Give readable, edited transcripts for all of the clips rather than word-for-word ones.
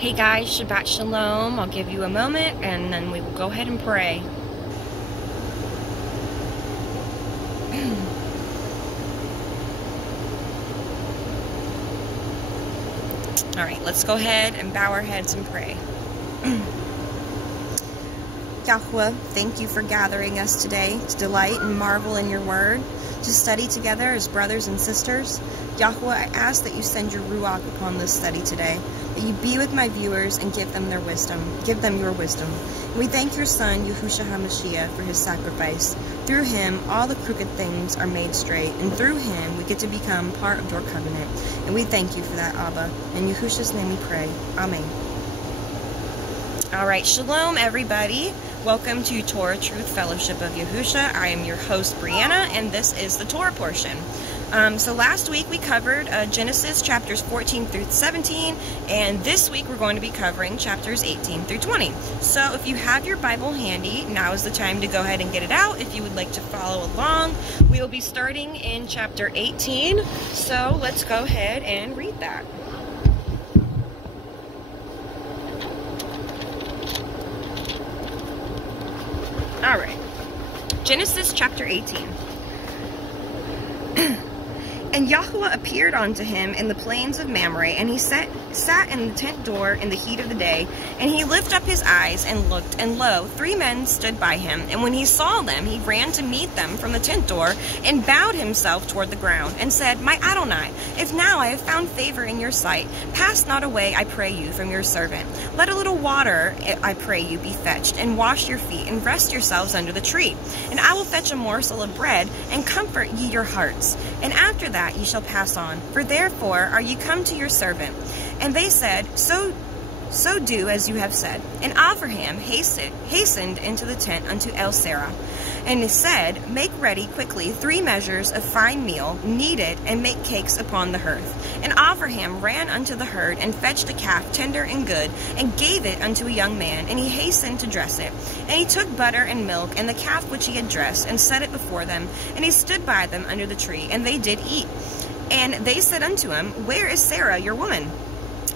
Hey guys, Shabbat Shalom. I'll give you a moment and then we will go ahead and pray. Alright, let's go ahead and bow our heads and pray. Yahweh, thank you for gathering us today to delight and marvel in your word, to study together as brothers and sisters. Yahweh, I ask that you send your Ruach upon this study today, that you be with my viewers and give them their wisdom. Give them your wisdom. And we thank your Son, Yahushua HaMashiach, for his sacrifice. Through him, all the crooked things are made straight, and through him, we get to become part of your covenant. And we thank you for that, Abba. In Yahushua's name we pray. Amen. All right, shalom, everybody. Welcome to Torah Truth Fellowship of Yahusha. I am your host, Brianna, and this is the Torah portion. So last week we covered Genesis chapters 14 through 17, and this week we're going to be covering chapters 18 through 20. So if you have your Bible handy, now is the time to go ahead and get it out. If you would like to follow along, we will be starting in chapter 18. So let's go ahead and read that. All right, Genesis chapter 18. And Yahweh appeared unto him in the plains of Mamre, and he sat in the tent door in the heat of the day. And he lifted up his eyes and looked, and lo, 3 men stood by him. And when he saw them, he ran to meet them from the tent door, and bowed himself toward the ground, and said, My Adonai, if now I have found favor in your sight, pass not away, I pray you, from your servant. Let a little water, I pray you, be fetched, and wash your feet, and rest yourselves under the tree. And I will fetch a morsel of bread, and comfort ye your hearts. And after that ye shall pass on, for therefore are ye come to your servant. And they said, So do as you have said. And Abraham hastened into the tent unto El Sarah, and said, Make ready quickly 3 measures of fine meal, knead it, and make cakes upon the hearth. And Abraham ran unto the herd, and fetched a calf tender and good, and gave it unto a young man, and he hastened to dress it. And he took butter and milk, and the calf which he had dressed, and set it before them. And he stood by them under the tree, and they did eat. And they said unto him, Where is Sarah your woman?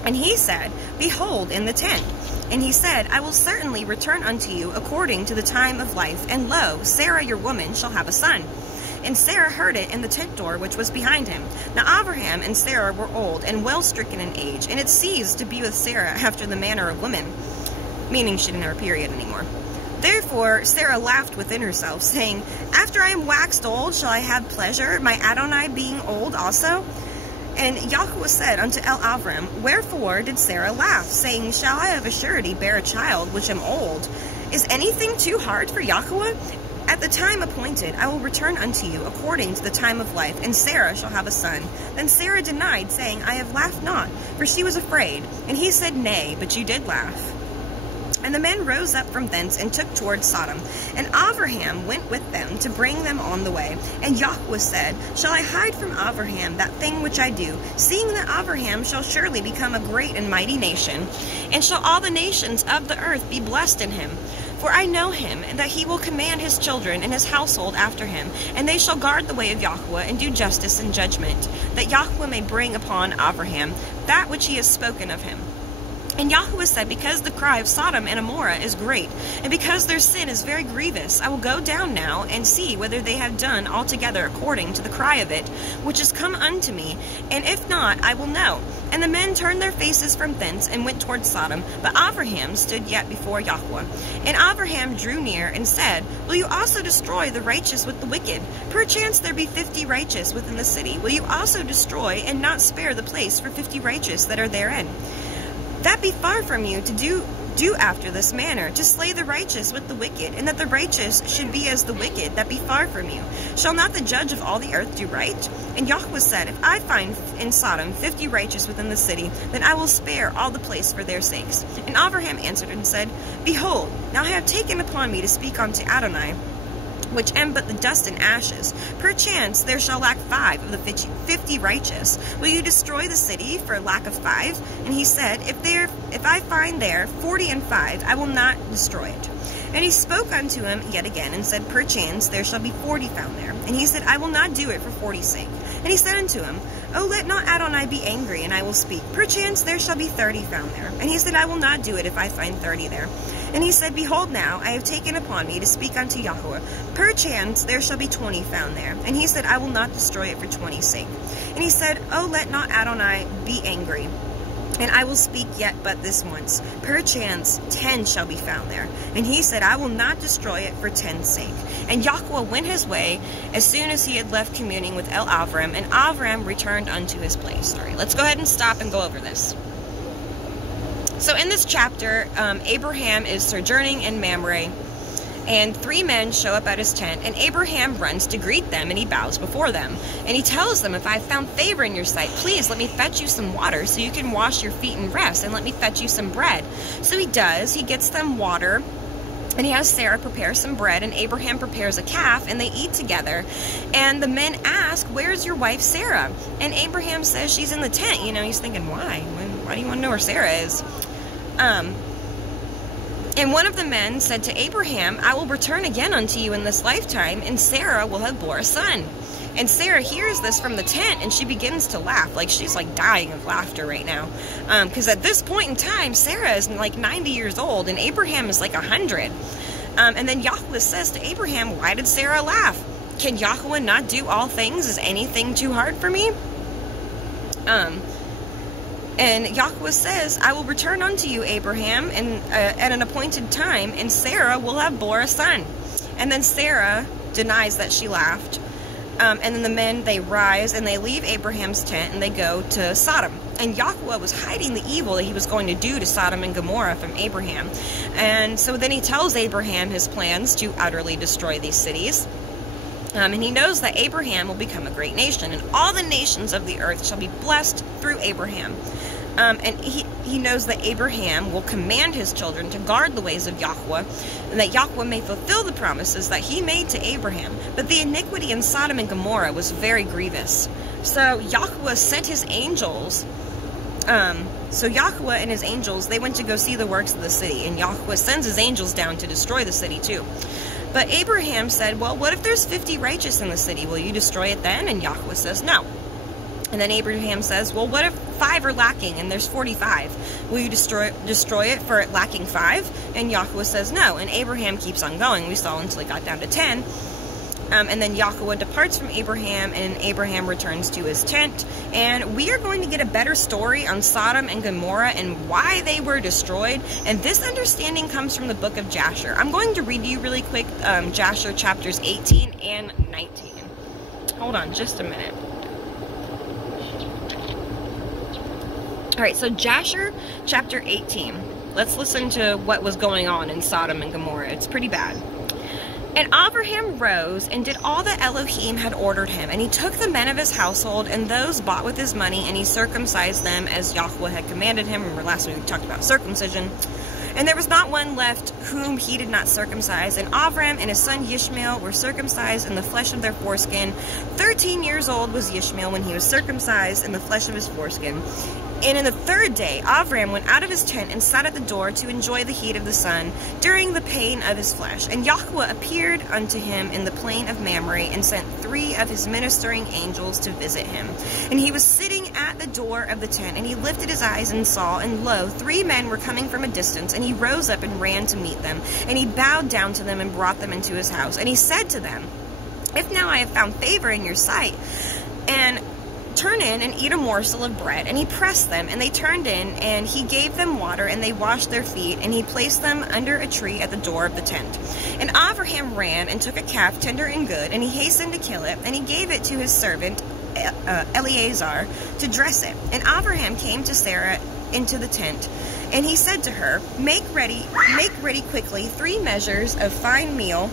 And he said, Behold, in the tent. And he said, I will certainly return unto you according to the time of life, and lo, Sarah your woman shall have a son. And Sarah heard it in the tent door which was behind him. Now Abraham and Sarah were old and well stricken in age, and it ceased to be with Sarah after the manner of women, meaning she didn't have a period anymore. Therefore Sarah laughed within herself, saying, After I am waxed old, shall I have pleasure, my Adonai being old also? And Yahweh said unto Avram, Wherefore did Sarah laugh, saying, Shall I of a surety bear a child, which am old? Is anything too hard for Yahweh? At the time appointed, I will return unto you according to the time of life, and Sarah shall have a son. Then Sarah denied, saying, I have laughed not, for she was afraid. And he said, Nay, but you did laugh. And the men rose up from thence and took toward Sodom. And Abraham went with them to bring them on the way. And Yahweh said, Shall I hide from Abraham that thing which I do, seeing that Abraham shall surely become a great and mighty nation? And shall all the nations of the earth be blessed in him? For I know him, and that he will command his children and his household after him, and they shall guard the way of Yahweh, and do justice and judgment, that Yahweh may bring upon Abraham that which he has spoken of him. And Yahweh said, Because the cry of Sodom and Amorah is great, and because their sin is very grievous, I will go down now and see whether they have done altogether according to the cry of it, which is come unto me, and if not, I will know. And the men turned their faces from thence, and went toward Sodom, but Abraham stood yet before Yahweh. And Abraham drew near, and said, Will you also destroy the righteous with the wicked? Perchance there be 50 righteous within the city. Will you also destroy, and not spare the place for 50 righteous that are therein? That be far from you to do after this manner, to slay the righteous with the wicked, and that the righteous should be as the wicked, that be far from you. Shall not the judge of all the earth do right? And Yahweh said, If I find in Sodom 50 righteous within the city, then I will spare all the place for their sakes. And Abraham answered and said, Behold, now I have taken upon me to speak unto Adonai, which am but the dust and ashes. Perchance there shall lack 5 of the 50 righteous. Will you destroy the city for lack of 5? And he said, If I find there 40 and 5, I will not destroy it. And he spoke unto him yet again, and said, Perchance there shall be 40 found there. And he said, I will not do it for 40's sake. And he said unto him, O let not Adonai be angry, and I will speak. Perchance there shall be 30 found there. And he said, I will not do it if I find 30 there. And he said, Behold now, I have taken upon me to speak unto Yahweh. Perchance there shall be 20 found there. And he said, I will not destroy it for 20's sake. And he said, O let not Adonai be angry, and I will speak yet but this once. Perchance 10 shall be found there. And he said, I will not destroy it for 10's sake. And Yahweh went his way as soon as he had left communing with Avram, and Avram returned unto his place. Sorry, let's go ahead and stop and go over this. So in this chapter, Abraham is sojourning in Mamre, and 3 men show up at his tent, and Abraham runs to greet them, and he bows before them. And he tells them, if I have found favor in your sight, please let me fetch you some water so you can wash your feet and rest, and let me fetch you some bread. So he does. He gets them water, and he has Sarah prepare some bread, and Abraham prepares a calf, and they eat together. And the men ask, where's your wife Sarah? And Abraham says, she's in the tent. You know, he's thinking, why? Why do you want to know where Sarah is? And one of the men said to Abraham, I will return again unto you in this lifetime, and Sarah will have bore a son. And Sarah hears this from the tent, and she begins to laugh. Like, she's like dying of laughter right now. Because at this point in time, Sarah is like 90 years old, and Abraham is like 100. And then Yahweh says to Abraham, why did Sarah laugh? Can Yahweh not do all things? Is anything too hard for me? And Yahweh says, I will return unto you, Abraham, and at an appointed time, and Sarah will have bore a son. And then Sarah denies that she laughed. And then the men, they rise, and they leave Abraham's tent, and they go to Sodom. And Yahweh was hiding the evil that he was going to do to Sodom and Gomorrah from Abraham. And so then he tells Abraham his plans to utterly destroy these cities. And he knows that Abraham will become a great nation, and all the nations of the earth shall be blessed through Abraham. And he knows that Abraham will command his children to guard the ways of Yahweh, and that Yahweh may fulfill the promises that he made to Abraham. But the iniquity in Sodom and Gomorrah was very grievous. So Yahweh sent his angels. So Yahweh and his angels, they went to go see the works of the city, and Yahweh sends his angels down to destroy the city too. But Abraham said, well, what if there's 50 righteous in the city? Will you destroy it then? And Yahweh says, no. And then Abraham says, well, what if 5 are lacking and there's 45? Will you destroy it for it lacking 5? And Yahweh says, no. And Abraham keeps on going. We saw until he got down to 10. And then Yahweh departs from Abraham, and Abraham returns to his tent. And we are going to get a better story on Sodom and Gomorrah and why they were destroyed. And this understanding comes from the book of Jasher. I'm going to read you really quick Jasher chapters 18 and 19. Hold on just a minute. All right, so Jasher chapter 18. Let's listen to what was going on in Sodom and Gomorrah. It's pretty bad. And Abraham rose and did all that Elohim had ordered him. And he took the men of his household and those bought with his money, and he circumcised them as Yahweh had commanded him. Remember last week we talked about circumcision. And there was not one left whom he did not circumcise. And Avram and his son Yishmael were circumcised in the flesh of their foreskin. 13 years old was Yishmael when he was circumcised in the flesh of his foreskin. And in the 3rd day, Avram went out of his tent and sat at the door to enjoy the heat of the sun during the pain of his flesh. And Yahweh appeared unto him in the plain of Mamre, and sent 3 of his ministering angels to visit him. And he was sitting at the door of the tent, and he lifted his eyes and saw, and lo, 3 men were coming from a distance. And he rose up and ran to meet them. And he bowed down to them and brought them into his house. And he said to them, if now I have found favor in your sight, and turn in and eat a morsel of bread. And he pressed them, and they turned in, and he gave them water, and they washed their feet, and he placed them under a tree at the door of the tent. And Abraham ran and took a calf tender and good, and he hastened to kill it, and he gave it to his servant Eleazar to dress it. And Abraham came to Sarah into the tent, and he said to her, make ready quickly 3 measures of fine meal,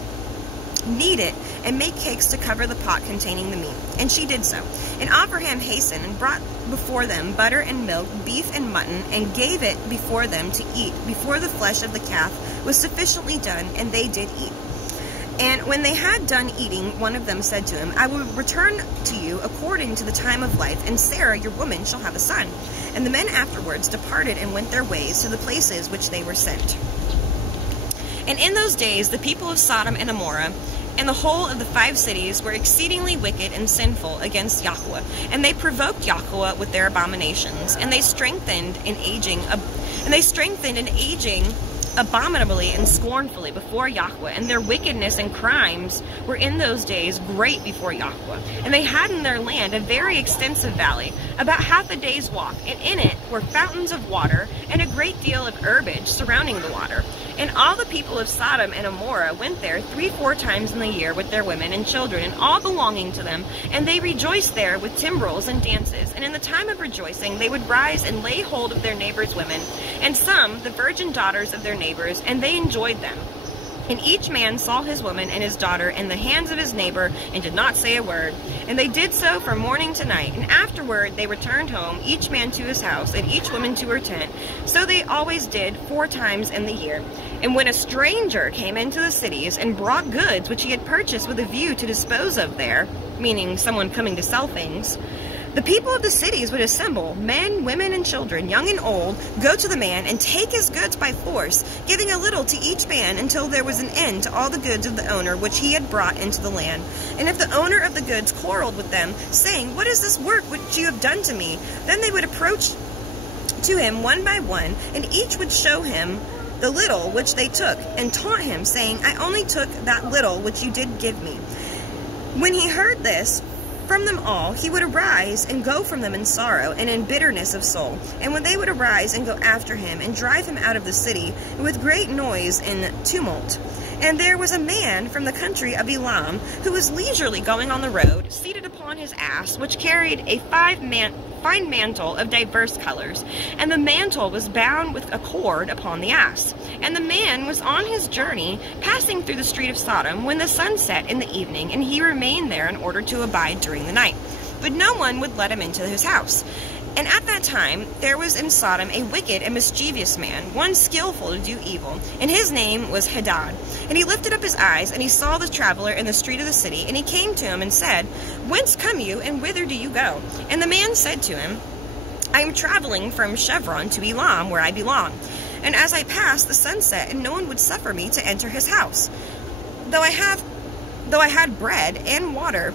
knead it, and make cakes to cover the pot containing the meat. And she did so. And Abraham hastened and brought before them butter and milk, beef and mutton, and gave it before them to eat, before the flesh of the calf was sufficiently done, and they did eat. And when they had done eating, one of them said to him, I will return to you according to the time of life, and Sarah your woman shall have a son. And the men afterwards departed and went their ways to the places which they were sent. And in those days the people of Sodom and Gomorrah and the whole of the 5 cities were exceedingly wicked and sinful against Yahweh, and they provoked Yahweh with their abominations, and they strengthened in aging abominably and scornfully before Yahweh, and their wickedness and crimes were in those days great before Yahweh. And they had in their land a very extensive valley, about half a day's walk, and in it were fountains of water, and a great deal of herbage surrounding the water. And all the people of Sodom and Amorah went there 3-4 times in the year with their women and children, and all belonging to them, and they rejoiced there with timbrels and dances. And in the time of rejoicing they would rise and lay hold of their neighbors' women, and some the virgin daughters of their neighbors, and they enjoyed them. And each man saw his woman and his daughter in the hands of his neighbor, and did not say a word. And they did so from morning to night. And afterward they returned home, each man to his house, and each woman to her tent. So they always did 4 times in the year. And when a stranger came into the cities, and brought goods which he had purchased with a view to dispose of there, meaning someone coming to sell things, the people of the cities would assemble, men, women, and children, young and old, go to the man, and take his goods by force, giving a little to each man, until there was an end to all the goods of the owner which he had brought into the land. And if the owner of the goods quarreled with them, saying, "What is this work which you have done to me?" then they would approach to him one by one, and each would show him the little which they took, and taunt him, saying, "I only took that little which you did give me." When he heard this from them all, he would arise and go from them in sorrow and in bitterness of soul. And when they would arise and go after him, and drive him out of the city with great noise and tumult. And there was a man from the country of Elam, who was leisurely going on the road, seated upon his ass, which carried a fine mantle of diverse colors, and the mantle was bound with a cord upon the ass. And the man was on his journey, passing through the street of Sodom, when the sun set in the evening, and he remained there in order to abide during the night. But no one would let him into his house. And at that time there was in Sodom a wicked and mischievous man, one skillful to do evil, and his name was Hadad. And he lifted up his eyes, and he saw the traveler in the street of the city, and he came to him and said, "Whence come you, and whither do you go?" And the man said to him, "I am traveling from Chevron to Elam, where I belong. And as I passed, the sun set, and no one would suffer me to enter his house, though I had bread and water,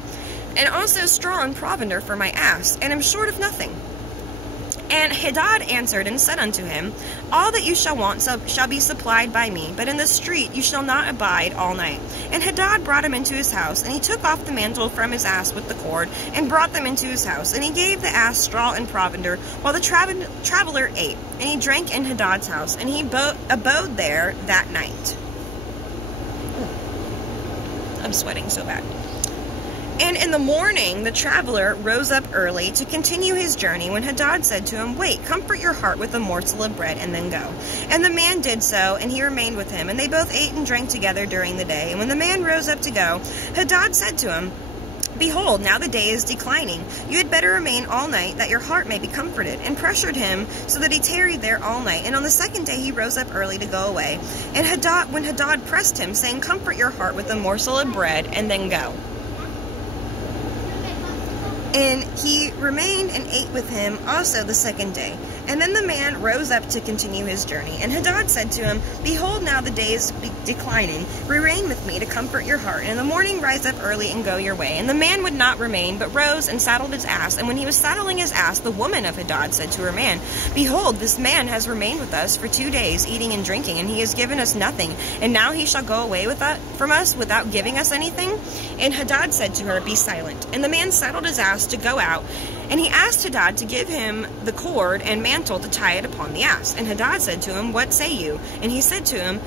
and also straw and provender for my ass, and am short of nothing." And Hadad answered and said unto him, "All that you shall want shall be supplied by me, but in the street you shall not abide all night." And Hadad brought him into his house, and he took off the mantle from his ass with the cord, and brought them into his house. And he gave the ass straw and provender, while the traveler ate. And he drank in Hadad's house, and he abode there that night. I'm sweating so bad. And in the morning the traveler rose up early to continue his journey, when Hadad said to him, "Wait, comfort your heart with a morsel of bread, and then go." And the man did so, and he remained with him, and they both ate and drank together during the day. And when the man rose up to go, Hadad said to him, "Behold, now the day is declining. You had better remain all night, that your heart may be comforted." And pressured him, so that he tarried there all night. And on the second day he rose up early to go away. And when Hadad pressed him, saying, "Comfort your heart with a morsel of bread, and then go." And he remained and ate with him also the second day. And then the man rose up to continue his journey. And Hadad said to him, "Behold, now the day is declining. Remain with me to comfort your heart. And in the morning rise up early and go your way." And the man would not remain, but rose and saddled his ass. And when he was saddling his ass, the woman of Hadad said to her man, "Behold, this man has remained with us for 2 days, eating and drinking, and he has given us nothing. And now he shall go away from us without giving us anything?" And Hadad said to her, "Be silent." And the man saddled his ass to go out. And he asked Hadad to give him the cord and mantle to tie it upon the ass. And Hadad said to him, "What say you?" And he said to him,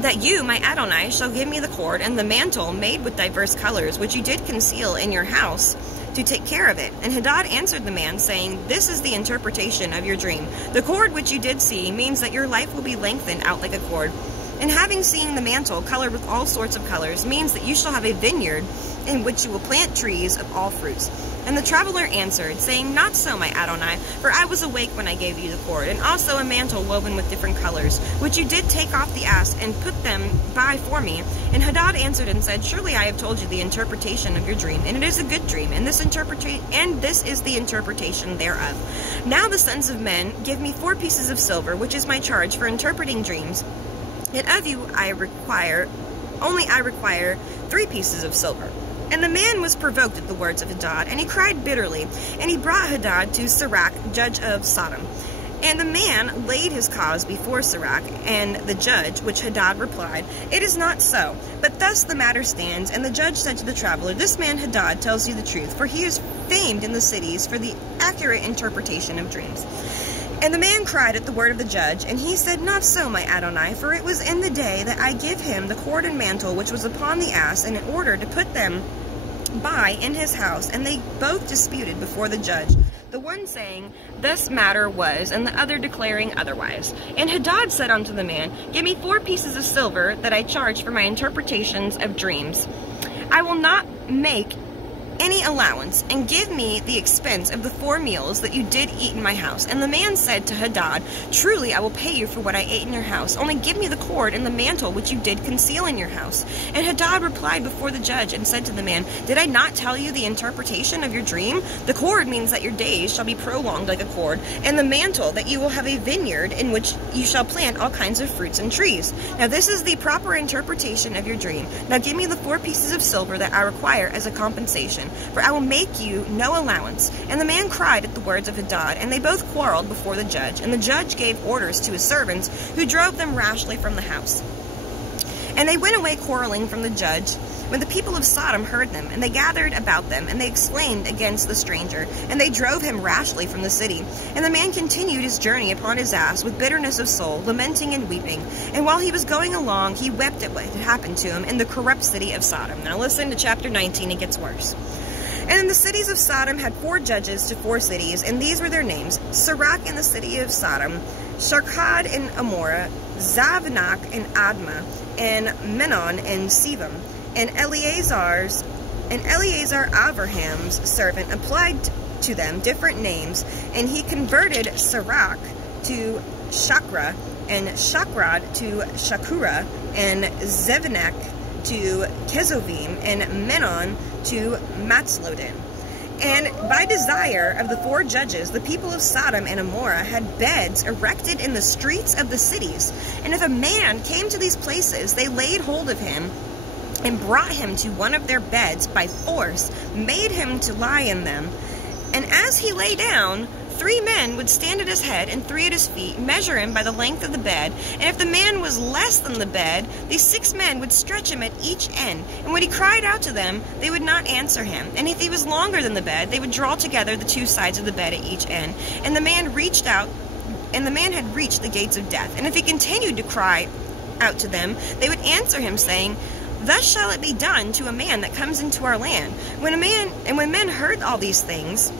"That you, my Adonai, shall give me the cord and the mantle made with diverse colors, which you did conceal in your house, to take care of it." And Hadad answered the man, saying, "This is the interpretation of your dream. The cord which you did see means that your life will be lengthened out like a cord. And having seen the mantle colored with all sorts of colors means that you shall have a vineyard in which you will plant trees of all fruits." And the traveler answered, saying, "Not so, my Adonai, for I was awake when I gave you the cord, and also a mantle woven with different colors, which you did take off the ass and put them by for me." And Hadad answered and said, "Surely I have told you the interpretation of your dream, and it is a good dream, and this is the interpretation thereof. Now the sons of men give me 4 pieces of silver, which is my charge for interpreting dreams. And of you I require only I require 3 pieces of silver." And the man was provoked at the words of Hadad, and he cried bitterly, and he brought Hadad to Sirach, judge of Sodom. And the man laid his cause before Sirach and the judge, which Hadad replied, "It is not so, but thus the matter stands." And the judge said to the traveler, "This man Hadad tells you the truth, for he is famed in the cities for the accurate interpretation of dreams." And the man cried at the word of the judge, and he said, "Not so, my Adonai, for it was in the day that I give him the cord and mantle which was upon the ass, and in order to put them by in his house." And they both disputed before the judge, the one saying, "Thus matter was," and the other declaring otherwise. And Hadad said unto the man, "Give me 4 pieces of silver that I charge for my interpretations of dreams. I will not make any allowance, and give me the expense of the 4 meals that you did eat in my house." And the man said to Hadad, "Truly I will pay you for what I ate in your house, only give me the cord and the mantle which you did conceal in your house." And Hadad replied before the judge and said to the man, "Did I not tell you the interpretation of your dream? The cord means that your days shall be prolonged like a cord, and the mantle that you will have a vineyard in which you shall plant all kinds of fruits and trees. Now this is the proper interpretation of your dream. Now give me the 4 pieces of silver that I require as a compensation, for I will make you no allowance." And the man cried at the words of Hadad, and they both quarreled before the judge. And the judge gave orders to his servants, who drove them rashly from the house. And they went away quarreling from the judge, when the people of Sodom heard them, and they gathered about them, and they exclaimed against the stranger, and they drove him rashly from the city. And the man continued his journey upon his ass with bitterness of soul, lamenting and weeping. And while he was going along, he wept at what had happened to him in the corrupt city of Sodom. Now listen to chapter 19, it gets worse. "And the cities of Sodom had 4 judges to 4 cities, and these were their names: Sirach in the city of Sodom, Sharkad in Amorah, Zavnak in Admah, and Menon in Sebam. And Eleazar, Abraham's servant, applied to them different names, and he converted Sirach to Shakra, and Shakrad to Shakura, and Zevnak to Kezovim, and Menon to Matzlodin. And by desire of the 4 judges, the people of Sodom and Amorah had beds erected in the streets of the cities. And if a man came to these places, they laid hold of him and brought him to one of their beds by force, made him to lie in them. And as he lay down, 3 men would stand at his head and 3 at his feet, measure him by the length of the bed. And if the man was less than the bed, these 6 men would stretch him at each end. And when he cried out to them, they would not answer him. And if he was longer than the bed, they would draw together the 2 sides of the bed at each end. And the man had reached the gates of death. And if he continued to cry out to them, they would answer him, saying, "Thus shall it be done to a man that comes into our land." When men heard all these things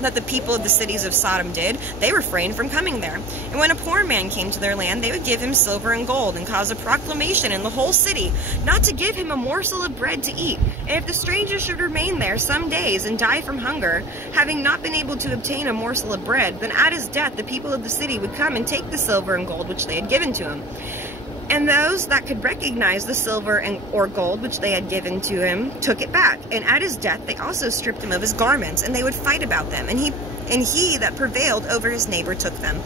that the people of the cities of Sodom did, they refrained from coming there. And when a poor man came to their land, they would give him silver and gold, and cause a proclamation in the whole city, not to give him a morsel of bread to eat. And if the stranger should remain there some days and die from hunger, having not been able to obtain a morsel of bread, then at his death the people of the city would come and take the silver and gold which they had given to him. And those that could recognize the silver or gold which they had given to him took it back. And at his death they also stripped him of his garments, and they would fight about them. And he that prevailed over his neighbor took them.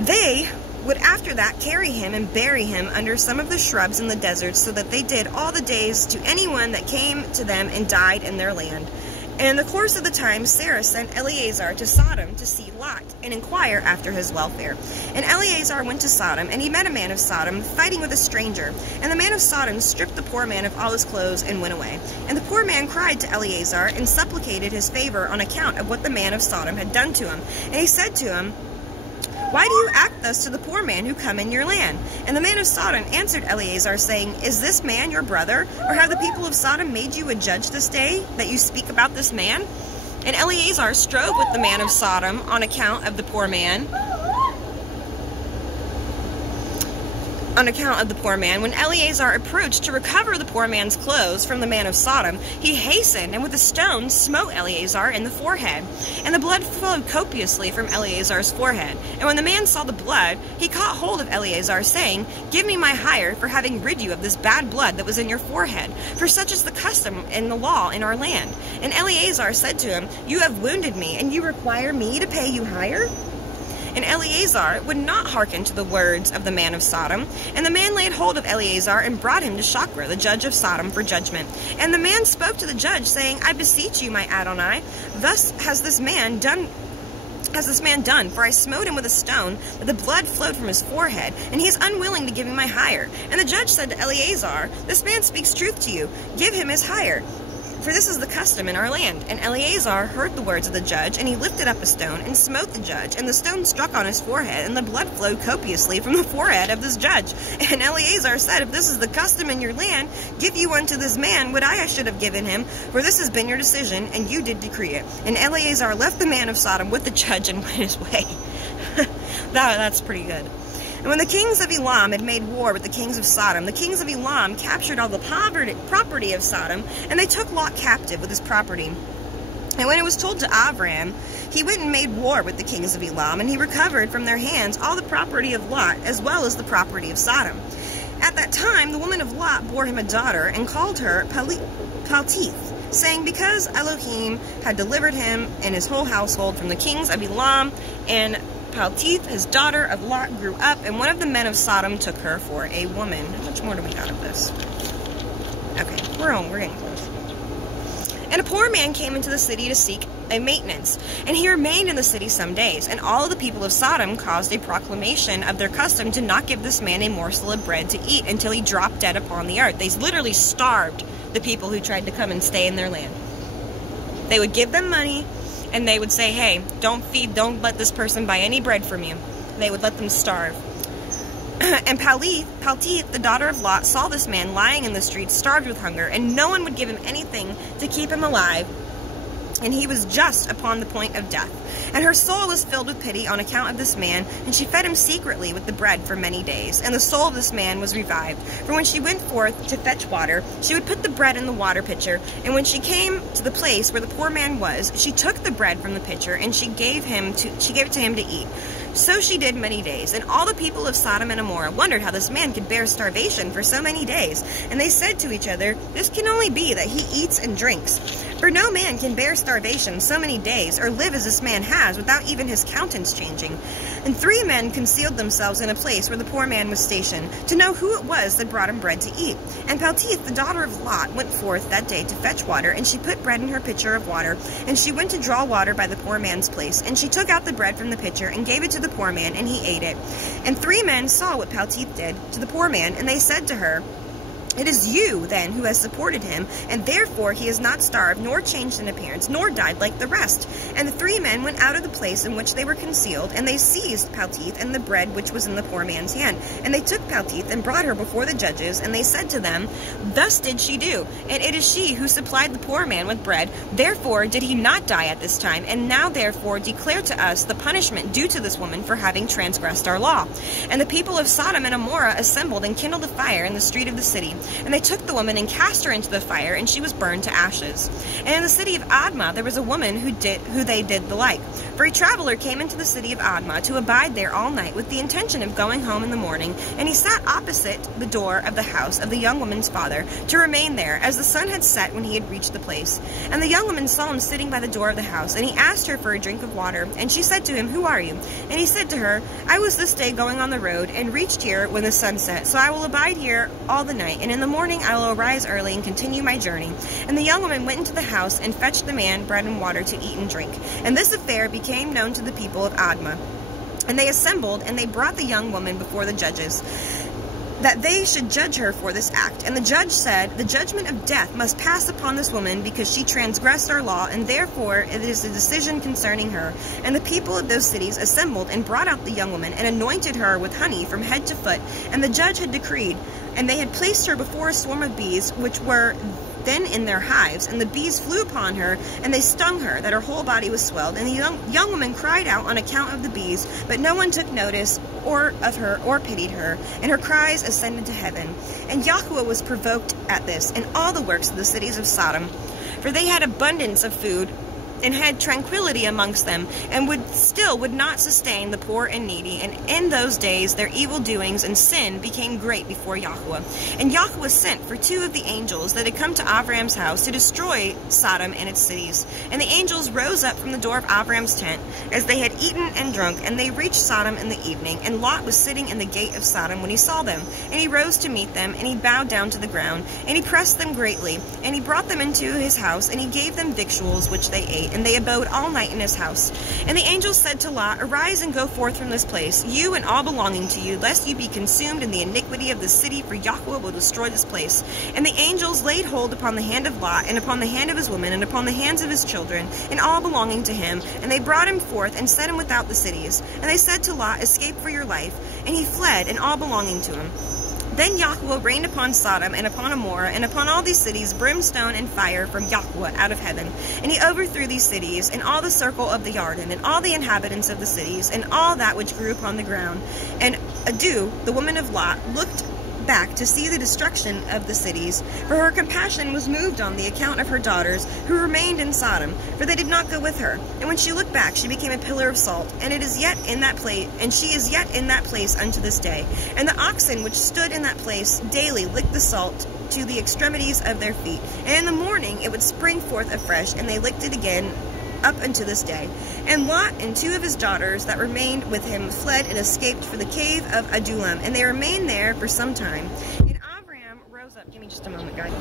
They would after that carry him and bury him under some of the shrubs in the desert, so that they did all the days to anyone that came to them and died in their land. And in the course of the time, Sarah sent Eleazar to Sodom to see Lot and inquire after his welfare. And Eleazar went to Sodom, and he met a man of Sodom fighting with a stranger. And the man of Sodom stripped the poor man of all his clothes and went away. And the poor man cried to Eleazar and supplicated his favor on account of what the man of Sodom had done to him. And he said to him, "Why do you act thus to the poor man who come in your land?" And the man of Sodom answered Eleazar, saying, "Is this man your brother? Or have the people of Sodom made you a judge this day, that you speak about this man?" And Eleazar strove with the man of Sodom on account of the poor man. When Eleazar approached to recover the poor man's clothes from the man of Sodom, he hastened and with a stone smote Eleazar in the forehead. And the blood flowed copiously from Eleazar's forehead. And when the man saw the blood, he caught hold of Eleazar, saying, "Give me my hire for having rid you of this bad blood that was in your forehead, for such is the custom and the law in our land." And Eleazar said to him, "You have wounded me, and you require me to pay you hire?" And Eleazar would not hearken to the words of the man of Sodom. And the man laid hold of Eleazar and brought him to Shachra, the judge of Sodom, for judgment. And the man spoke to the judge, saying, I beseech you, my Adonai, thus has this man done, for I smote him with a stone, but the blood flowed from his forehead, and he is unwilling to give me my hire. And the judge said to Eleazar, this man speaks truth to you. Give him his hire, for this is the custom in our land. And Eleazar heard the words of the judge, and he lifted up a stone and smote the judge, and the stone struck on his forehead, and the blood flowed copiously from the forehead of this judge. And Eleazar said, if this is the custom in your land, give you unto this man what I should have given him, for this has been your decision, and you did decree it. And Eleazar left the man of Sodom with the judge and went his way. That's pretty good. And when the kings of Elam had made war with the kings of Sodom, the kings of Elam captured all the property of Sodom, and they took Lot captive with his property. And when it was told to Avram, he went and made war with the kings of Elam, and he recovered from their hands all the property of Lot, as well as the property of Sodom. At that time, the woman of Lot bore him a daughter, and called her Paltith, saying, because Elohim had delivered him and his whole household from the kings of Elam, and Paltith, his daughter of Lot, grew up, and one of the men of Sodom took her for a woman. How much more do we got of this? Okay, we're getting close. And a poor man came into the city to seek a maintenance, and he remained in the city some days. And all of the people of Sodom caused a proclamation of their custom to not give this man a morsel of bread to eat until he dropped dead upon the earth. They literally starved the people who tried to come and stay in their land. They would give them money, and they would say, hey, don't let this person buy any bread from you. They would let them starve. And Paltith, the daughter of Lot, saw this man lying in the street, starved with hunger, and no one would give him anything to keep him alive, and he was just upon the point of death. And her soul was filled with pity on account of this man, and she fed him secretly with the bread for many days. And the soul of this man was revived. For when she went forth to fetch water, she would put the bread in the water pitcher, and when she came to the place where the poor man was, she took the bread from the pitcher, and she gave it to him to eat. So she did many days, and all the people of Sodom and Gomorrah wondered how this man could bear starvation for so many days. And they said to each other, this can only be that he eats and drinks. For no man can bear starvation so many days, or live as this man has, without even his countenance changing. And 3 men concealed themselves in a place where the poor man was stationed, to know who it was that brought him bread to eat. And Paltith, the daughter of Lot, went forth that day to fetch water, and she put bread in her pitcher of water, and she went to draw water by the poor man's place. And she took out the bread from the pitcher, and gave it to the poor man, and he ate it. And 3 men saw what Paltith did to the poor man, and they said to her, it is you, then, who has supported him, and therefore he has not starved, nor changed in appearance, nor died like the rest. And the 3 men went out of the place in which they were concealed, and they seized Paltith and the bread which was in the poor man's hand. And they took Paltith and brought her before the judges, and they said to them, thus did she do, and it is she who supplied the poor man with bread. Therefore did he not die at this time, and now therefore declare to us the punishment due to this woman for having transgressed our law. And the people of Sodom and Gomorrah assembled and kindled a fire in the street of the city. And they took the woman and cast her into the fire, and she was burned to ashes. And in the city of Admah there was a woman who they did the like. For a traveler came into the city of Admah to abide there all night with the intention of going home in the morning, and he sat opposite the door of the house of the young woman's father, to remain there, as the sun had set when he had reached the place. And the young woman saw him sitting by the door of the house, and he asked her for a drink of water. And she said to him, who are you? And he said to her, I was this day going on the road, and reached here when the sun set, so I will abide here all the night, and in the morning I will arise early and continue my journey. And the young woman went into the house and fetched the man bread and water to eat and drink. And this affair became known to the people of Admah. And they assembled, and they brought the young woman before the judges, that they should judge her for this act. And the judge said, the judgment of death must pass upon this woman, because she transgressed our law, and therefore it is a decision concerning her. And the people of those cities assembled and brought out the young woman, and anointed her with honey from head to foot. And the judge had decreed, and they had placed her before a swarm of bees, which were then in their hives, and the bees flew upon her, and they stung her, that her whole body was swelled. And the young woman cried out on account of the bees, but no one took notice of her or pitied her, and her cries ascended to heaven. And Yahuwah was provoked at this, and all the works of the cities of Sodom, for they had abundance of food, and had tranquility amongst them, and would not sustain the poor and needy. And in those days their evil doings and sin became great before Yahweh. And Yahweh sent for 2 of the angels that had come to Avram's house to destroy Sodom and its cities. And the angels rose up from the door of Avram's tent, as they had eaten and drunk, and they reached Sodom in the evening. And Lot was sitting in the gate of Sodom when he saw them. And he rose to meet them, and he bowed down to the ground, and he pressed them greatly. And he brought them into his house, and he gave them victuals which they ate, and they abode all night in his house. And the angel said to Lot, Arise and go forth from this place, you and all belonging to you, lest you be consumed in the iniquity of the city, for Yahweh will destroy this place. And the angels laid hold upon the hand of Lot, and upon the hand of his women, and upon the hands of his children, and all belonging to him. And they brought him forth, and set him without the cities. And they said to Lot, Escape for your life. And he fled, and all belonging to him. Then Yahweh rained upon Sodom and upon Amorah and upon all these cities brimstone and fire from Yahweh out of heaven. And he overthrew these cities and all the circle of the Jordan and all the inhabitants of the cities and all that which grew upon the ground. And Adu, the woman of Lot, looked back to see the destruction of the cities, for her compassion was moved on the account of her daughters who remained in Sodom, for they did not go with her. And when she looked back, she became a pillar of salt, and it is yet in that place, and she is yet in that place unto this day. And the oxen which stood in that place daily licked the salt to the extremities of their feet, and in the morning it would spring forth afresh, and they licked it again up unto this day. And Lot and 2 of his daughters that remained with him fled and escaped for the cave of Adullam, and they remained there for some time. And Avram rose up. Give me just a moment, guys.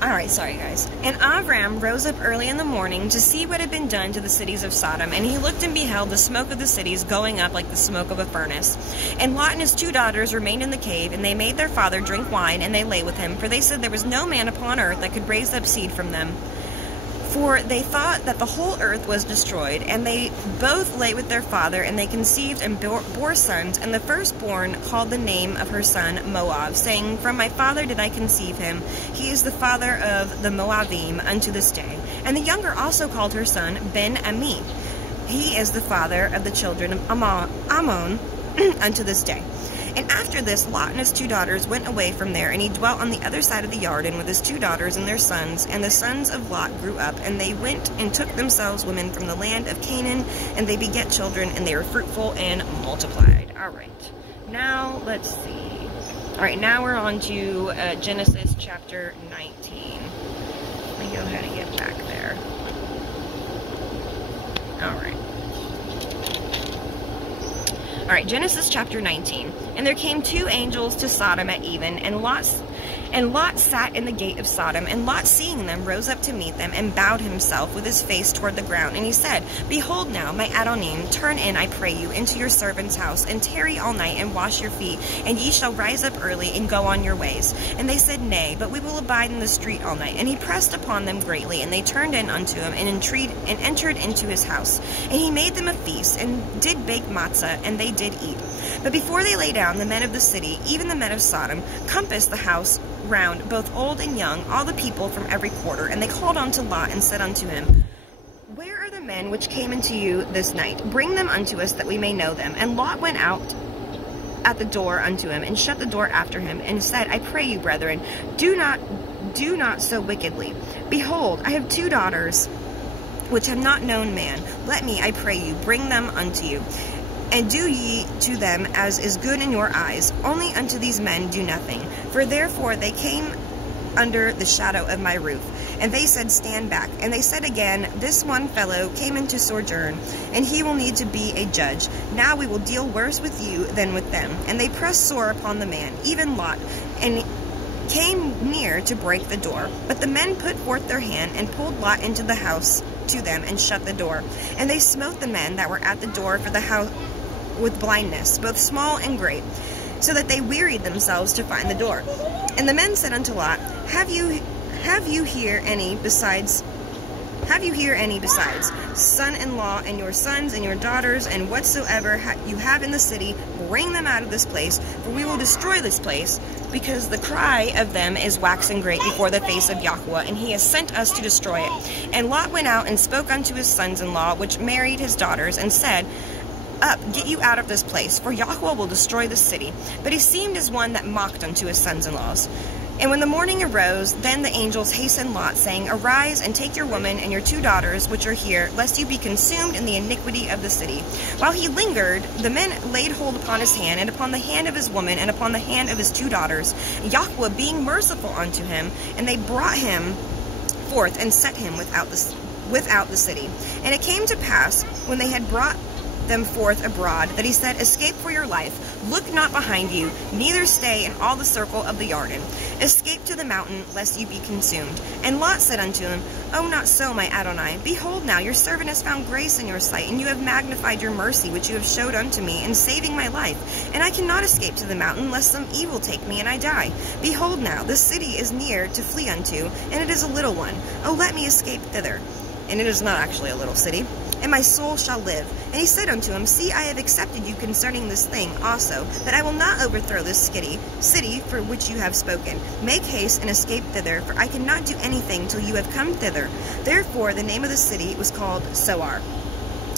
Alright, sorry guys. And Avram rose up early in the morning to see what had been done to the cities of Sodom, and he looked and beheld the smoke of the cities going up like the smoke of a furnace. And Lot and his 2 daughters remained in the cave, and they made their father drink wine, and they lay with him, for they said there was no man upon earth that could raise up seed from them. For they thought that the whole earth was destroyed, and they both lay with their father, and they conceived and bore sons. And the firstborn called the name of her son Moab, saying, From my father did I conceive him. He is the father of the Moabim unto this day. And the younger also called her son Ben-Ami. He is the father of the children of Ammon unto this day. And after this, Lot and his 2 daughters went away from there, and he dwelt on the other side of the Jordan with his 2 daughters and their sons. And the sons of Lot grew up, and they went and took themselves women from the land of Canaan, and they beget children, and they were fruitful and multiplied. All right, now let's see. All right, now we're on to Genesis chapter 19. Let me go ahead and get back there. All right. Alright, Genesis chapter 19. And there came 2 angels to Sodom at even, and Lot sat in the gate of Sodom. And Lot, seeing them, rose up to meet them, and bowed himself with his face toward the ground. And he said, Behold now, my Adonim, turn in, I pray you, into your servant's house, and tarry all night, and wash your feet, and ye shall rise up early, and go on your ways. And they said, Nay, but we will abide in the street all night. And he pressed upon them greatly, and they turned in unto him, and entered into his house. And he made them a feast, and did bake matzah, and they did eat. But before they lay down, the men of the city, even the men of Sodom, compassed the house round, both old and young, all the people from every quarter. And they called unto Lot, and said unto him, Where are the men which came unto you this night? Bring them unto us, that we may know them. And Lot went out at the door unto him, and shut the door after him, and said, I pray you, brethren, do not so wickedly. Behold, I have 2 daughters, which have not known man. Let me, I pray you, bring them unto you. And do ye to them as is good in your eyes. Only unto these men do nothing. For therefore they came under the shadow of my roof. And they said, Stand back. And they said again, This one fellow came into sojourn, and he will need to be a judge. Now we will deal worse with you than with them. And they pressed sore upon the man, even Lot, and came near to break the door. But the men put forth their hand, and pulled Lot into the house to them, and shut the door. And they smote the men that were at the door for the house with blindness, both small and great, so that they wearied themselves to find the door. And the men said unto Lot, Have you here any besides son-in-law, and your sons and your daughters, and whatsoever you have in the city, bring them out of this place, for we will destroy this place, because the cry of them is waxing great before the face of Yahweh, and he has sent us to destroy it. And Lot went out and spoke unto his sons-in-law, which married his daughters, and said, Up, get you out of this place, for Yahweh will destroy this city. But he seemed as one that mocked unto his sons-in-laws. And when the morning arose, then the angels hastened Lot, saying, Arise, and take your woman and your 2 daughters, which are here, lest you be consumed in the iniquity of the city. While he lingered, the men laid hold upon his hand, and upon the hand of his woman, and upon the hand of his 2 daughters, Yahweh being merciful unto him, and they brought him forth, and set him without the city. And it came to pass, when they had brought them forth abroad, that he said, Escape for your life, look not behind you, neither stay in all the circle of the Jordan. Escape to the mountain, lest you be consumed. And Lot said unto him, O not so, my Adonai. Behold now, your servant has found grace in your sight, and you have magnified your mercy, which you have showed unto me, in saving my life. And I cannot escape to the mountain, lest some evil take me, and I die. Behold now, this city is near to flee unto, and it is a little one. O let me escape thither. And it is not actually a little city. And my soul shall live. And he said unto him, See, I have accepted you concerning this thing also, that I will not overthrow this city for which you have spoken. Make haste and escape thither, for I cannot do anything till you have come thither. Therefore the name of the city was called Zoar.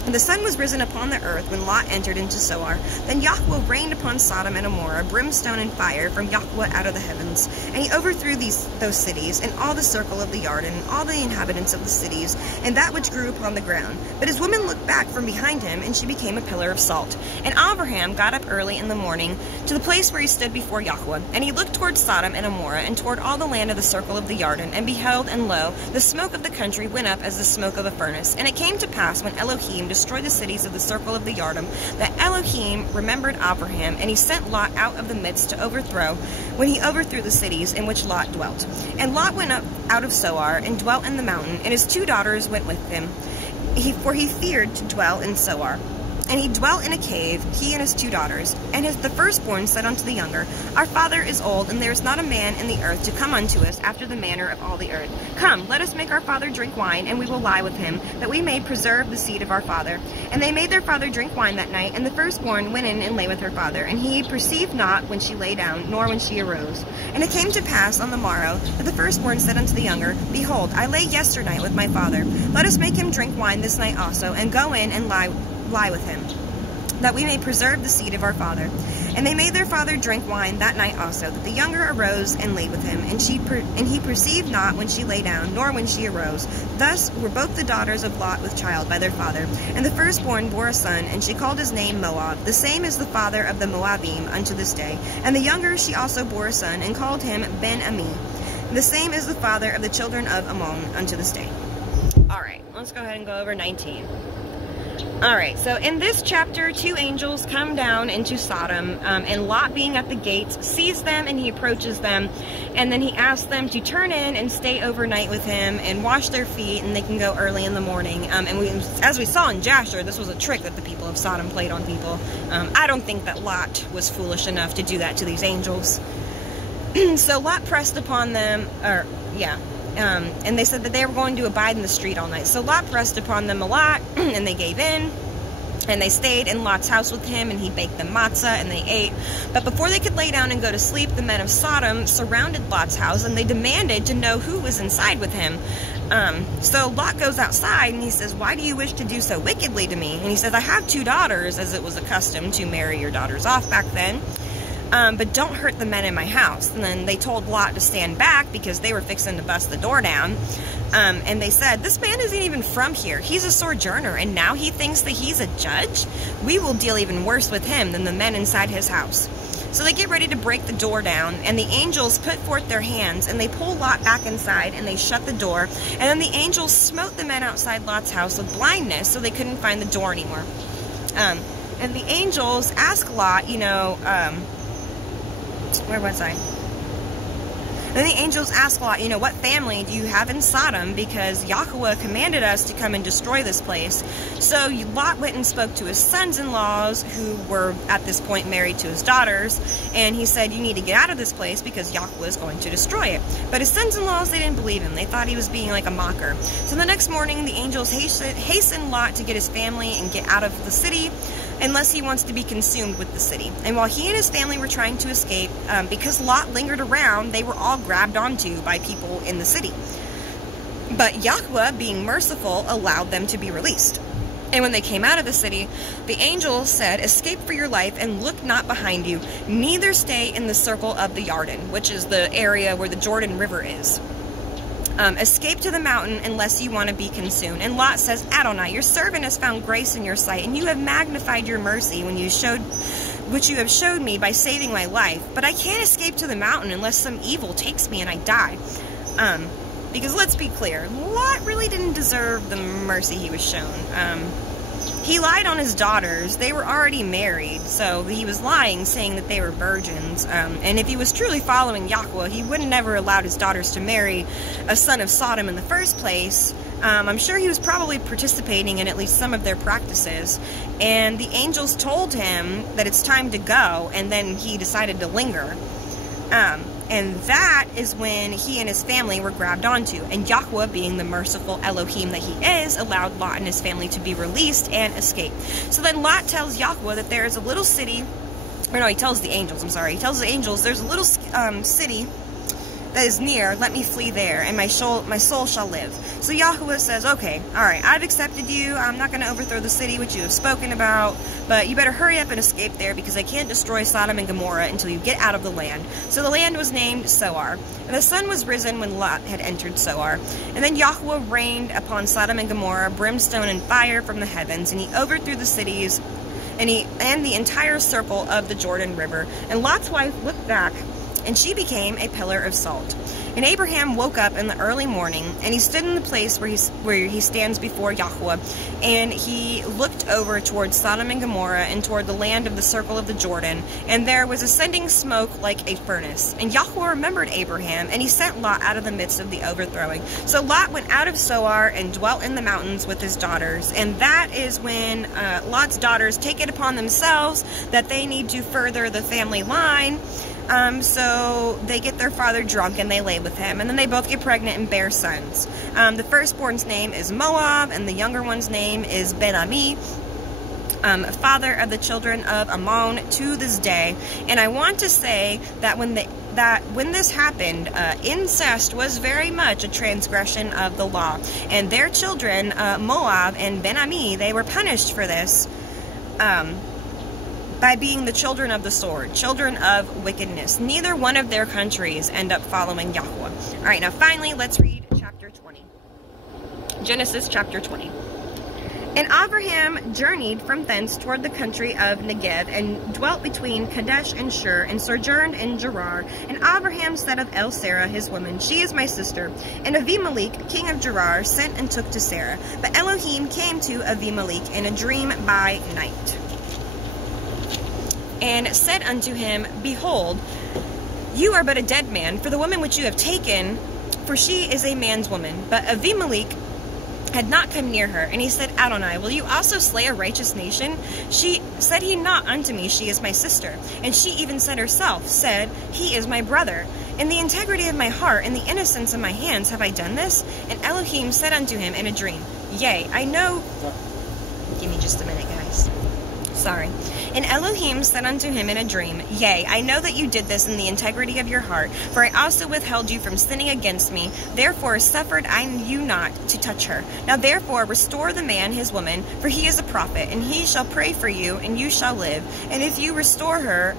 And the sun was risen upon the earth when Lot entered into Zoar. Then Yahweh rained upon Sodom and Gomorrah brimstone and fire from Yahweh out of the heavens. And he overthrew those cities, and all the circle of the Jordan, and all the inhabitants of the cities, and that which grew upon the ground. But his woman looked back from behind him, and she became a pillar of salt. And Abraham got up early in the morning to the place where he stood before Yahweh. And he looked toward Sodom and Gomorrah, and toward all the land of the circle of the Jordan, and beheld, and lo, the smoke of the country went up as the smoke of a furnace. And it came to pass, when Elohim destroyed the cities of the circle of the Jordan, that Elohim remembered Abraham, and he sent Lot out of the midst to overthrow, when he overthrew the cities in which Lot dwelt. And Lot went up out of Zoar, and dwelt in the mountain, and his 2 daughters went with him, for he feared to dwell in Zoar. And he dwelt in a cave, he and his 2 daughters. And the firstborn said unto the younger, Our father is old, and there is not a man in the earth to come unto us after the manner of all the earth. Come, let us make our father drink wine, and we will lie with him, that we may preserve the seed of our father. And they made their father drink wine that night, and the firstborn went in and lay with her father. And he perceived not when she lay down, nor when she arose. And it came to pass on the morrow, that the firstborn said unto the younger, Behold, I lay yesternight with my father. Let us make him drink wine this night also, and go in and lie with him, that we may preserve the seed of our father. And they made their father drink wine that night also, that the younger arose and laid with him, and he perceived not when she lay down, nor when she arose. Thus were both the daughters of Lot with child by their father. And the firstborn bore a son, and she called his name Moab. The same is the father of the Moabim unto this day. And the younger she also bore a son, and called him Ben-Ami. The same is the father of the children of Ammon unto this day. Alright, let's go ahead and go over 19. Alright, so in this chapter, 2 angels come down into Sodom, and Lot, being at the gates, sees them, and he approaches them, and then he asks them to turn in and stay overnight with him and wash their feet, and they can go early in the morning. As we saw in Jasher, this was a trick that the people of Sodom played on people. I don't think that Lot was foolish enough to do that to these angels. So Lot pressed upon them, and they said that they were going to abide in the street all night. So Lot pressed upon them a lot, and they gave in, and they stayed in Lot's house with him, and he baked them matzah, and they ate. But before they could lay down and go to sleep, the men of Sodom surrounded Lot's house, and they demanded to know who was inside with him. So Lot goes outside, and he says, Why do you wish to do so wickedly to me? And he says, I have 2 daughters, as it was accustomed to marry your daughters off back then. But don't hurt the men in my house. And then they told Lot to stand back because they were fixing to bust the door down. And they said, this man isn't even from here. He's a sojourner, and now he thinks that he's a judge? We will deal even worse with him than the men inside his house. So they get ready to break the door down, and the angels put forth their hands, and they pull Lot back inside, and they shut the door. And then the angels smote the men outside Lot's house with blindness, so they couldn't find the door anymore. And the angels ask Lot, where was I? Then the angels asked Lot, what family do you have in Sodom? Because Yahweh commanded us to come and destroy this place. So Lot went and spoke to his sons-in-laws, who were at this point married to his daughters, and he said, you need to get out of this place because Yahweh is going to destroy it. But his sons-in-laws, they didn't believe him. They thought he was being like a mocker. So the next morning, the angels hastened Lot to get his family and get out of the city, unless he wants to be consumed with the city. And while he and his family were trying to escape, because Lot lingered around, they were all grabbed onto by people in the city. But Yahweh, being merciful, allowed them to be released. And when they came out of the city, the angel said, "Escape for your life and look not behind you, neither stay in the circle of the Yarden," which is the area where the Jordan River is. "Escape to the mountain unless you want to be consumed." And Lot says, "Adonai, your servant has found grace in your sight, and you have magnified your mercy which you have showed me by saving my life. But I can't escape to the mountain unless some evil takes me and I die." Because let's be clear, Lot really didn't deserve the mercy he was shown. He lied on his daughters. They were already married, so he was lying, saying that they were virgins. And if he was truly following Yahweh, he would have never allowed his daughters to marry a son of Sodom in the first place. I'm sure he was probably participating in at least some of their practices. And the angels told him that it's time to go, and then he decided to linger. And that is when he and his family were grabbed onto. And Yahweh, being the merciful Elohim that he is, allowed Lot and his family to be released and escape. So then Lot tells Yahweh that there is a little city, or no, he tells the angels, I'm sorry. He tells the angels, there's a little city that is near, let me flee there, and my soul shall live. So Yahweh says, okay, alright, I've accepted you, I'm not going to overthrow the city which you have spoken about, but you better hurry up and escape there, because I can't destroy Sodom and Gomorrah until you get out of the land. So the land was named Zoar, and the sun was risen when Lot had entered Zoar. And then Yahweh rained upon Sodom and Gomorrah brimstone and fire from the heavens, and he overthrew the cities, and the entire circle of the Jordan River. And Lot's wife looked back, and she became a pillar of salt. And Abraham woke up in the early morning, and he stood in the place where he stands before Yahweh, and he looked over towards Sodom and Gomorrah and toward the land of the circle of the Jordan, and there was ascending smoke like a furnace. And Yahweh remembered Abraham, and he sent Lot out of the midst of the overthrowing. So Lot went out of Zoar and dwelt in the mountains with his daughters, and that is when Lot's daughters take it upon themselves that they need to further the family line. So they get their father drunk and they lay with him, and then they both get pregnant and bear sons. The firstborn's name is Moab, and the younger one's name is Ben-Ami, father of the children of Ammon to this day. And I want to say that when this happened, incest was very much a transgression of the law, and their children, Moab and Ben-Ami, they were punished for this. By being the children of the sword, children of wickedness. Neither one of their countries end up following Yahweh. Alright, now finally, let's read chapter 20. Genesis chapter 20. And Abraham journeyed from thence toward the country of Negev, and dwelt between Kadesh and Shur, and sojourned in Gerar. And Abraham said of El Sarah his woman, She is my sister. And Avimelech, king of Gerar, sent and took to Sarah. But Elohim came to Avimelech in a dream by night, and said unto him, Behold, you are but a dead man, for the woman which you have taken, for she is a man's woman. But Avimelech had not come near her. And he said, Adonai, will you also slay a righteous nation? Said he not unto me, She is my sister. And she even said herself, said, He is my brother. In the integrity of my heart, and the innocence of my hands, have I done this? And Elohim said unto him in a dream, Yea, I know... Give me just a minute, guys. Sorry. And Elohim said unto him in a dream, Yea, I know that you did this in the integrity of your heart, for I also withheld you from sinning against me, therefore suffered I you not to touch her. Now therefore restore the man his woman, for he is a prophet, and he shall pray for you, and you shall live. And if you restore her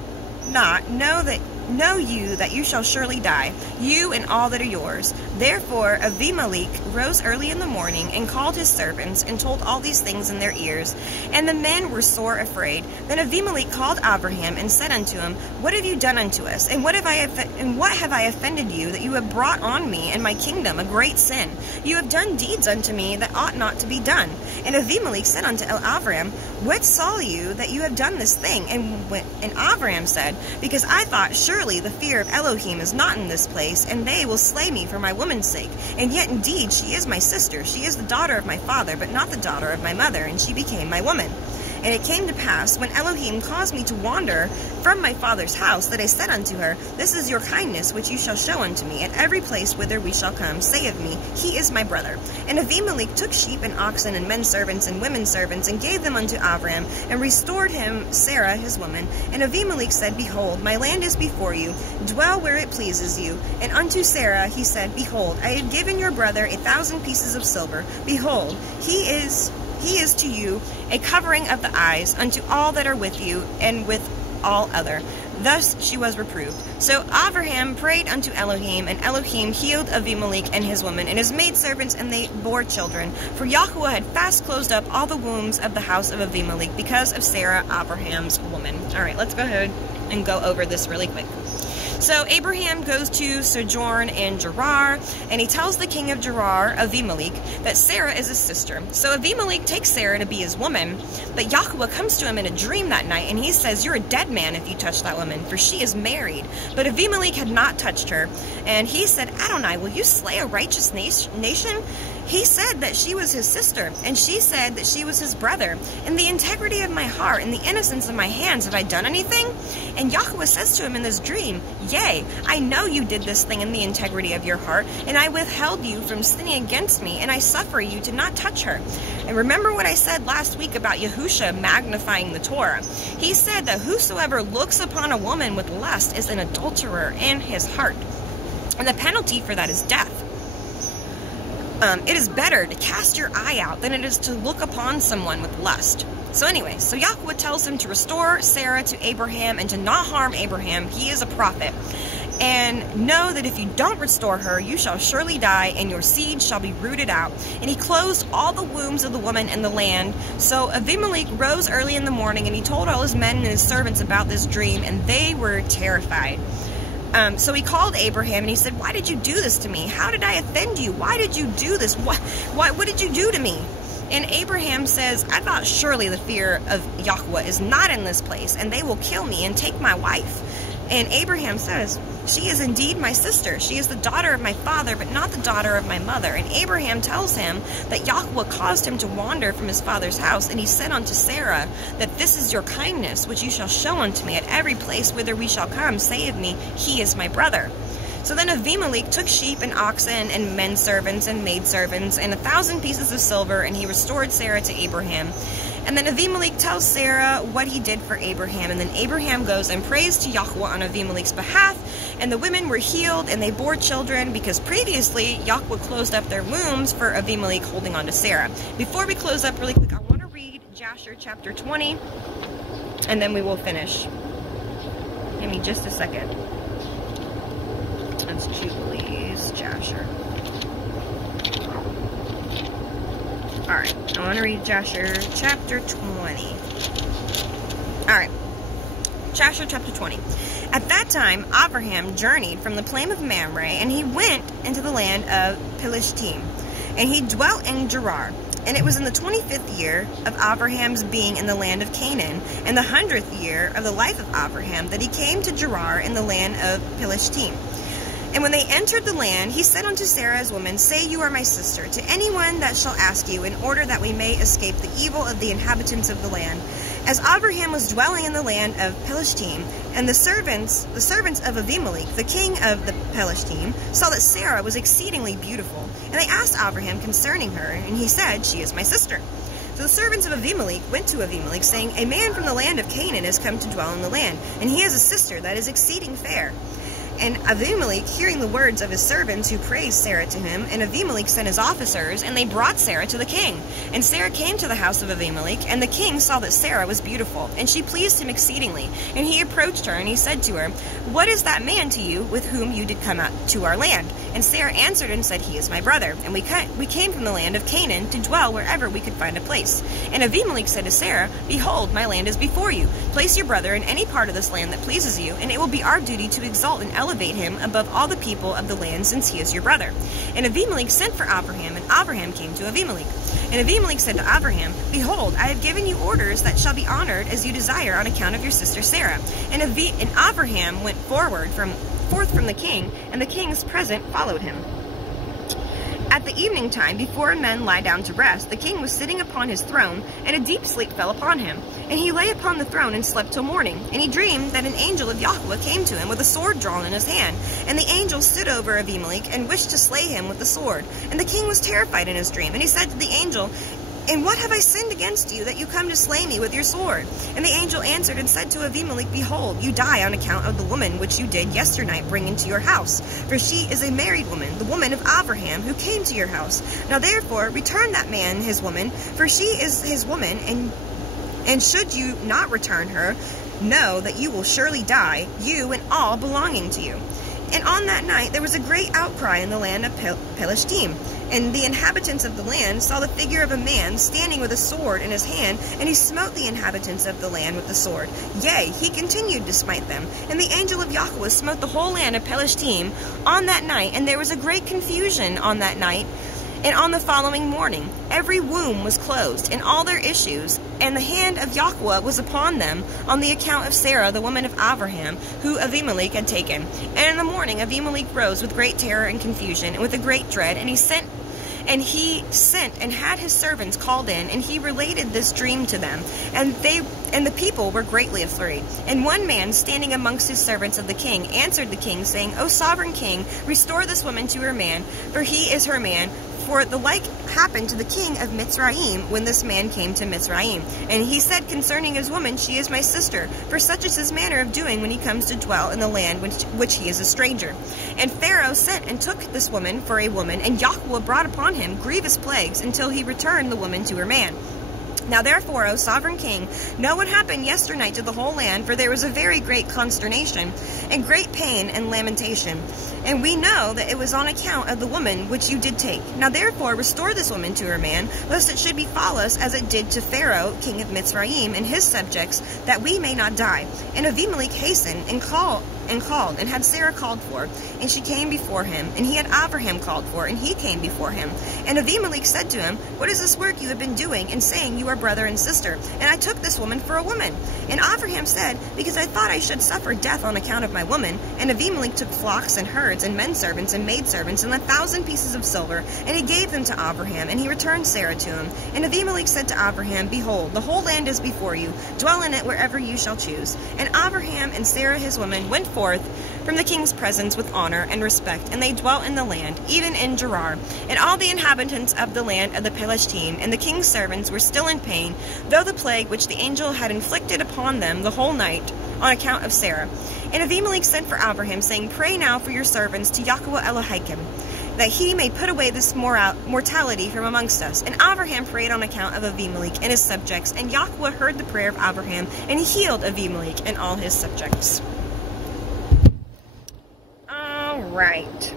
not, know you that you shall surely die, you and all that are yours. Therefore Avimelech rose early in the morning, and called his servants, and told all these things in their ears. And the men were sore afraid. Then Avimelech called Abraham, and said unto him, What have you done unto us? And what have I offended you, that you have brought on me and my kingdom a great sin? You have done deeds unto me that ought not to be done. And Avimelech said unto Abraham, What saw you that you have done this thing? And Abraham said, Because I thought, surely the fear of Elohim is not in this place, and they will slay me for my woman's sake. And yet indeed she is my sister. She is the daughter of my father, but not the daughter of my mother, and she became my woman. And it came to pass, when Elohim caused me to wander from my father's house, that I said unto her, This is your kindness which you shall show unto me. At every place whither we shall come, say of me, He is my brother. And Avimelech took sheep and oxen and men servants and women servants, and gave them unto Abraham, and restored him Sarah his woman. And Avimelech said, Behold, my land is before you, dwell where it pleases you. And unto Sarah he said, Behold, I have given your brother 1,000 pieces of silver. Behold, he he is to you a covering of the eyes unto all that are with you, and with all other. Thus she was reproved. So Abraham prayed unto Elohim, and Elohim healed Avimelech and his woman and his maidservants, and they bore children. For Yahuwah had fast closed up all the wombs of the house of Avimelech because of Sarah, Abraham's woman. All right, let's go ahead and go over this really quick. So Abraham goes to sojourn in Gerar, and he tells the king of Gerar, Avimelech, that Sarah is his sister. So Avimelech takes Sarah to be his woman, but Yahuwah comes to him in a dream that night, and he says, "You're a dead man if you touch that woman, for she is married." But Avimelech had not touched her, and he said, "Adonai, will you slay a righteous nation?" He said that she was his sister, and she said that she was his brother. In the integrity of my heart, in the innocence of my hands, have I done anything? And Yahuwah says to him in this dream, "Yea, I know you did this thing in the integrity of your heart, and I withheld you from sinning against me, and I suffer you to not touch her." And remember what I said last week about Yahusha magnifying the Torah. He said that whosoever looks upon a woman with lust is an adulterer in his heart. And the penalty for that is death. It is better to cast your eye out than it is to look upon someone with lust. So anyway, so Yahuwah tells him to restore Sarah to Abraham and to not harm Abraham. He is a prophet. And know that if you don't restore her, you shall surely die, and your seed shall be rooted out. And he closed all the wombs of the woman in the land. So Avimelech rose early in the morning, and he told all his men and his servants about this dream, and they were terrified. So he called Abraham, and he said, "Why did you do this to me? How did I offend you? Why did you do this? What did you do to me?" And Abraham says, "I thought surely the fear of Yahuwah is not in this place, and they will kill me and take my wife." And Abraham says, "She is indeed my sister. She is the daughter of my father, but not the daughter of my mother." And Abraham tells him that Yahuwah caused him to wander from his father's house. And he said unto Sarah, that "This is your kindness, which you shall show unto me. At every place whither we shall come, say of me, he is my brother." So then Avimelech took sheep and oxen and men servants and maidservants and 1,000 pieces of silver, and he restored Sarah to Abraham. And then Avimelech tells Sarah what he did for Abraham. And then Abraham goes and prays to Yahuwah on Avimelech's behalf. And the women were healed, and they bore children, because previously Yahuwah closed up their wombs for Avimelech holding on to Sarah. Before we close up really quick, I want to read Jasher chapter 20, and then we will finish. Give me just a second. That's Jubilees, Jasher. Alright, I want to read Jasher chapter 20. Alright, Jasher chapter 20. At that time, Abraham journeyed from the plain of Mamre, and he went into the land of Pelishtim, and he dwelt in Gerar. And it was in the 25th year of Abraham's being in the land of Canaan, and the 100th year of the life of Abraham, that he came to Gerar in the land of Pelishtim. And when they entered the land, he said unto Sarah his woman, "Say you are my sister, to anyone that shall ask you, in order that we may escape the evil of the inhabitants of the land." As Abraham was dwelling in the land of Pelishtim, and the servants of Avimelech, the king of the Pelishtim, saw that Sarah was exceedingly beautiful, and they asked Abraham concerning her, and he said, "She is my sister." So the servants of Avimelech went to Avimelech, saying, "A man from the land of Canaan is come to dwell in the land, and he has a sister that is exceeding fair." And Avimelech, hearing the words of his servants who praised Sarah to him, and Avimelech sent his officers, and they brought Sarah to the king. And Sarah came to the house of Avimelech, and the king saw that Sarah was beautiful, and she pleased him exceedingly. And he approached her, and he said to her, "What is that man to you with whom you did come out to our land?" And Sarah answered and said, "He is my brother, and we came from the land of Canaan to dwell wherever we could find a place." And Avimelech said to Sarah, "Behold, my land is before you. Place your brother in any part of this land that pleases you, and it will be our duty to exalt and elevate him above all the people of the land, since he is your brother." And Avimelech sent for Abraham, and Abraham came to Avimelech. And Avimelech said to Abraham, "Behold, I have given you orders that shall be honored as you desire on account of your sister Sarah." And Abraham went forth from the king, and the king's present followed him. At the evening time, before men lie down to rest, the king was sitting upon his throne, and a deep sleep fell upon him. And he lay upon the throne and slept till morning. And he dreamed that an angel of Yahuwah came to him with a sword drawn in his hand. And the angel stood over Avimelech and wished to slay him with the sword. And the king was terrified in his dream. And he said to the angel, "And what have I sinned against you, that you come to slay me with your sword?" And the angel answered and said to Avimelech, "Behold, you die on account of the woman which you did yesternight bring into your house. For she is a married woman, the woman of Abraham, who came to your house. Now therefore return that man his woman, for she is his woman, and should you not return her, know that you will surely die, you and all belonging to you." And on that night there was a great outcry in the land of Pelishtim. And the inhabitants of the land saw the figure of a man standing with a sword in his hand, and he smote the inhabitants of the land with the sword. Yea, he continued to smite them. And the angel of Yahweh smote the whole land of Pelishtim on that night, and there was a great confusion on that night. And on the following morning, every womb was closed, and all their issues, and the hand of Yahweh was upon them, on the account of Sarah, the woman of Abraham, who Avimelech had taken. And in the morning Avimelech rose with great terror and confusion, and with a great dread, and he sent and had his servants called in, and he related this dream to them. And the people were greatly afraid. And one man, standing amongst his servants of the king, answered the king, saying, "O sovereign king, restore this woman to her man, for he is her man. For the like happened to the king of Mitzrayim when this man came to Mitzrayim. And he said concerning his woman, She is my sister, for such is his manner of doing when he comes to dwell in the land which he is a stranger. And Pharaoh sent and took this woman for a woman, and Yahweh brought upon him grievous plagues until he returned the woman to her man. Now therefore, O sovereign king, know what happened yesternight to the whole land, for there was a very great consternation, and great pain and lamentation. And we know that it was on account of the woman which you did take. Now therefore restore this woman to her man, lest it should befall us as it did to Pharaoh, king of Mitzrayim, and his subjects, that we may not die." And Avimelech hastened and called, and had Sarah called for, and she came before him. And he had Abraham called for, and he came before him. And Avimelech said to him, "What is this work you have been doing, in saying you are brother and sister? And I took this woman for a woman." And Abraham said, "Because I thought I should suffer death on account of my woman." And Avimelech took flocks and herds, and menservants and maidservants, and 1,000 pieces of silver, and he gave them to Abraham, and he returned Sarah to him. And Avimelech said to Abraham, "Behold, the whole land is before you, dwell in it wherever you shall choose." And Abraham and Sarah his woman went forth from the king's presence with honor and respect, and they dwelt in the land, even in Gerar. And all the inhabitants of the land of the Pelishtim and the king's servants were still in pain, though the plague which the angel had inflicted upon them the whole night, on account of Sarah. And Avimelech sent for Abraham, saying, "Pray now for your servants to Yahweh Elohim, that he may put away this mortality from amongst us." And Abraham prayed on account of Avimelech and his subjects, and Yahweh heard the prayer of Abraham, and he healed Avimelech and all his subjects. Right.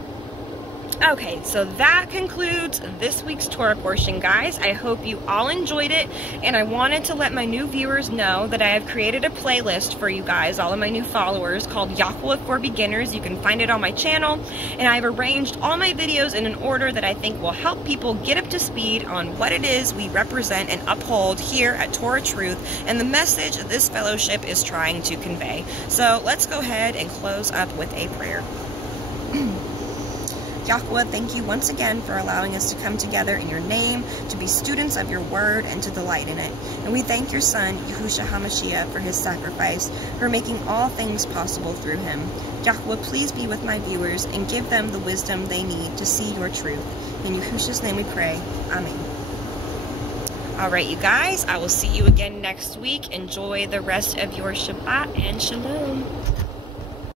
Okay, so that concludes this week's Torah portion, guys. I hope you all enjoyed it, and I wanted to let my new viewers know that I have created a playlist for you guys, all of my new followers, called Yahweh for Beginners. You can find it on my channel, and I've arranged all my videos in an order that I think will help people get up to speed on what it is we represent and uphold here at Torah Truth, and the message that this fellowship is trying to convey. So let's go ahead and close up with a prayer. Yahweh, thank you once again for allowing us to come together in your name, to be students of your word, and to delight in it. And we thank your son, Yahushua HaMashiach, for his sacrifice, for making all things possible through him. Yahweh, please be with my viewers and give them the wisdom they need to see your truth. In Yahushua's name we pray. Amen. All right, you guys, I will see you again next week. Enjoy the rest of your Shabbat, and Shalom.